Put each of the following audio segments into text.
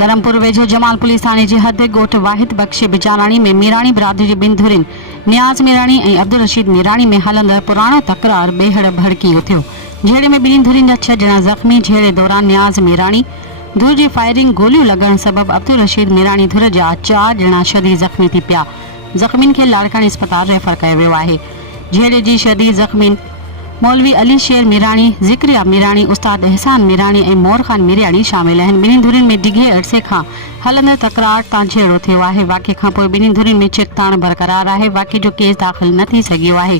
करमपुर वेझो जमाल पुलिस थाने जी हद ॻोठ वाहिद बख्श बिजाराणी में मीराणी बिरादरी जी ॿिनि धुरियुनि नियाज़ मीराणी ऐं अब्दुल रशीद मीराणी में हलंदड़ पुराणो तकरार ॿेहड़ भड़की उथियो। जहिड़े में ॿिन्ही धुरियुनि जा 6 ॼणा ज़ख़्मी। जहिड़े दौरान नियाज़ मीराणी धुर जी फायरिंग गोलियूं लॻण सबबि अब्दुल रशीद मीराणी धुर जा 4 ॼणा शदीद ज़ख़्मी थी पिया। ज़ख़्मियुनि खे लाड़कानी अस्पताल रेफर कयो वियो आहे। जहिड़े जी शदीद ज़ख़्मी मौलवी अली शेर मीराणी, ज़िक्रिया मीराणी, उस्ताद एहसान मीराणी ऐं मोर खान मीराणी शामिल आहिनि। ॿिन्ही धुरियुनि में डिघे अरसे खां हलंदड़ तकरार तां झेड़ो थियो आहे। वाक़े खां पोइ ॿिन्ही धुरियुनि में चिरताण बरक़रार आहे। वाक़े जो केस दाख़िल न थी सघियो आहे।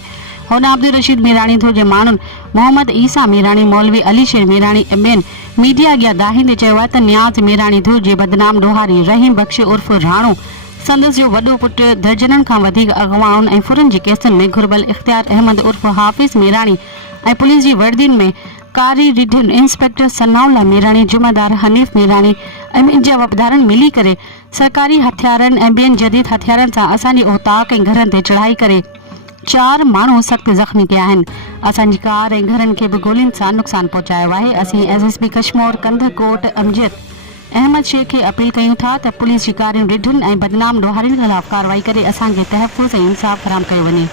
होॾां अब्दुल रशीद मीराणी धुर जे माण्हुनि मोहम्मद ईसा मीराणी, मौलवी अली शेर मीराणी ऐं ॿियनि मीडिया अॻियां दाहींदे चयो आहे त नियाज़ मीराणी धुर जे बदनाम ॾोहारी रहीम बख्श उर्फ़ राणो संदसि जो वॾो पुटु दर्जननि खां वधीक अॻवाउनि ऐं फुरनि जी केसुनि में घुर्बल इख़्तियार अहमद उर्फ़ हाफ़िज़ मीराणी ऐं पुलिस जी वर्दियुनि में कारी रिढियुनि इंस्पेक्टर सनाउल्ला मीराणी, जुमेदार हनीफ़ मीराणी ऐं मुंहिंजा वफ़दारनि मिली करे सरकारी हथियारनि ऐं ॿियनि जदीद हथियारनि सां असांजी औताक ऐं घरनि ते चढ़ाई करे 4 माण्हू सख़्त ज़ख़्मी थिया आहिनि। असांजी कार ऐं घरनि खे बि गोलियुनि सां नुक़सानु पहुचायो आहे। असीं SSP कश्मीर कंधकोट अमजद अहमद शेख खे अपील कयूं था त पुलिस जी कारियूं रिढियुनि ऐं बदनाम ॾोहारियुनि ख़िलाफ़ कार्रवाई करे असांखे तहफ़्फ़ुज़ ऐं इंसाफ़ फराहम कयो वञे।